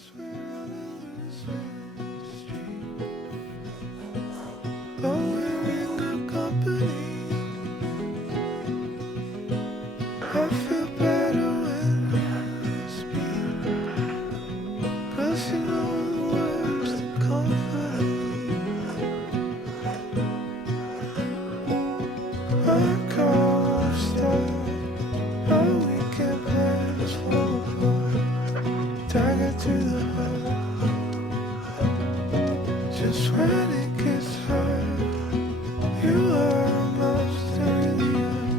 Guess we're on a losing streak, but we're in good company. I feel better when you speak, 'cause you know the words that comfort me. Our car start, our weekend plans fall apart. Dagger to the heart, just when it gets hard. You are a monster in the eye,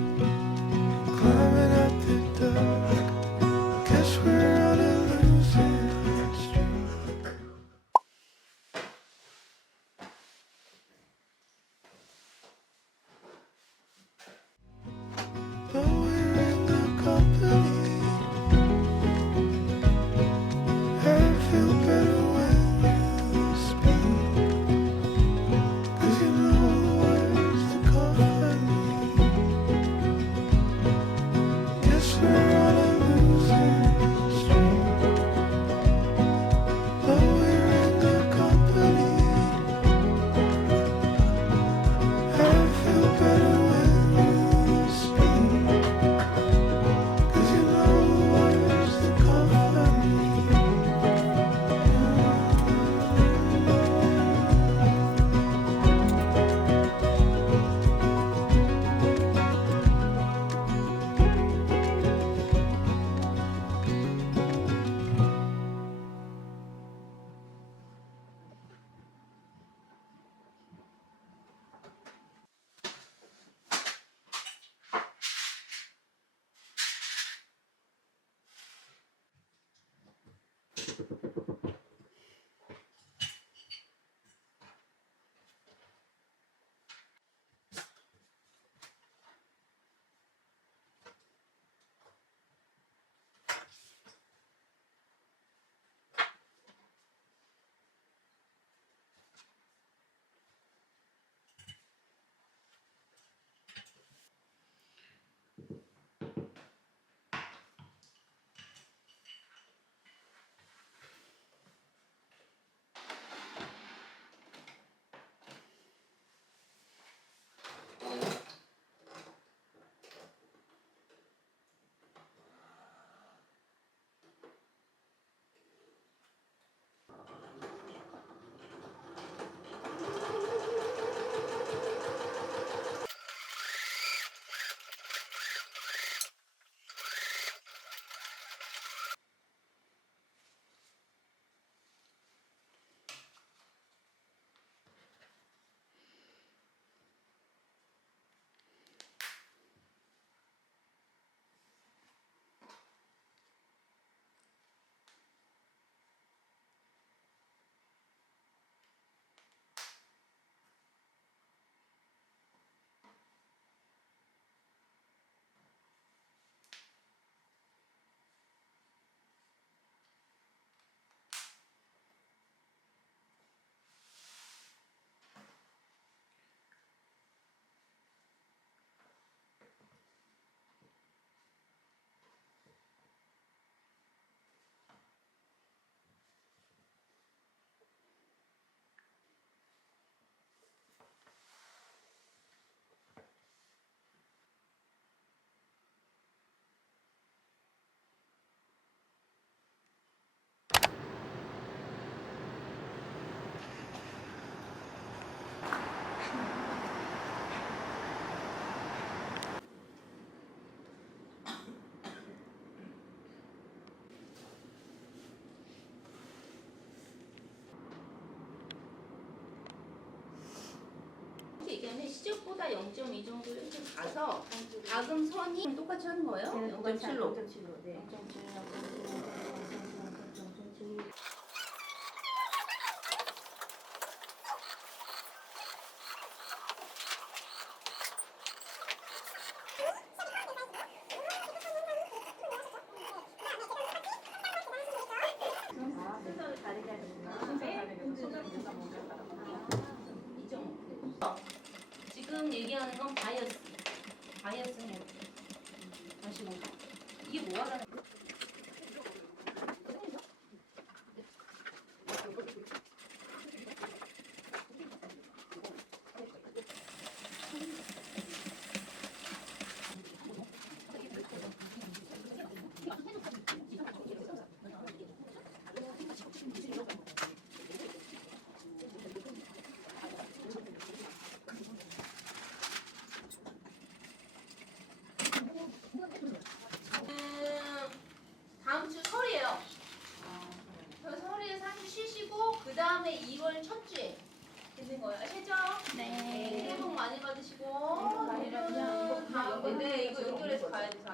climbing up the dark. Guess we're on a losing streak, but we're in good company. I feel better when you speak, 'cause you know the words that comfort me. Guess we're on a losing streak, but we're in good company. I feel better when you speak, 'cause you know the words that comfort me. 얘기하면 시접보다 0.2 정도 이렇게 가서 가금선이 똑같이 하는 거예요? 0.7로. 0.7로. 네. 0.7. 지금 얘기하는 건 바이어스. 바이어스는 다시 보자. 이게 뭐 하라는 거야? 올해 2월 첫 주에 되는 거예요. 아시죠? 네. 새해 복 많이 받으시고 내년은 다음 네 이거 연결해서 가야 돼서.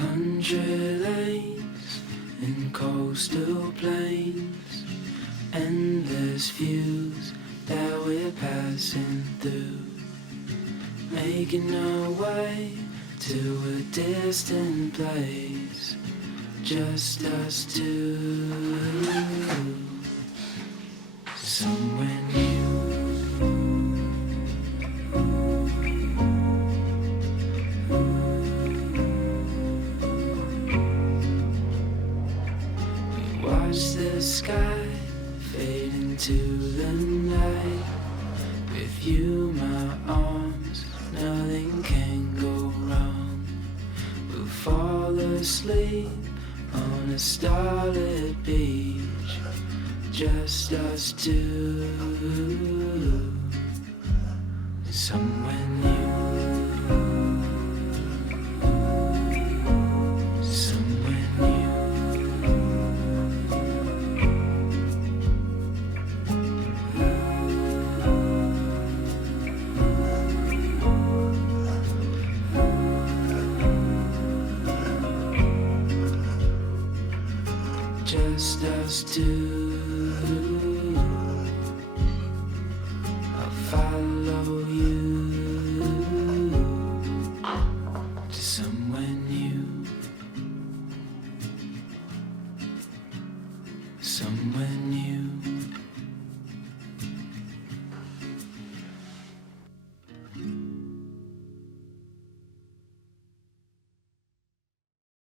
country lanes and coastal plains, endless views that we're passing through, making our way to a distant place, just us two, somewhere new. Watch the sky fade into the night. With you, my arms, nothing can go wrong. We'll fall asleep on a starlit beach, just us two, somewhere new. Just us two.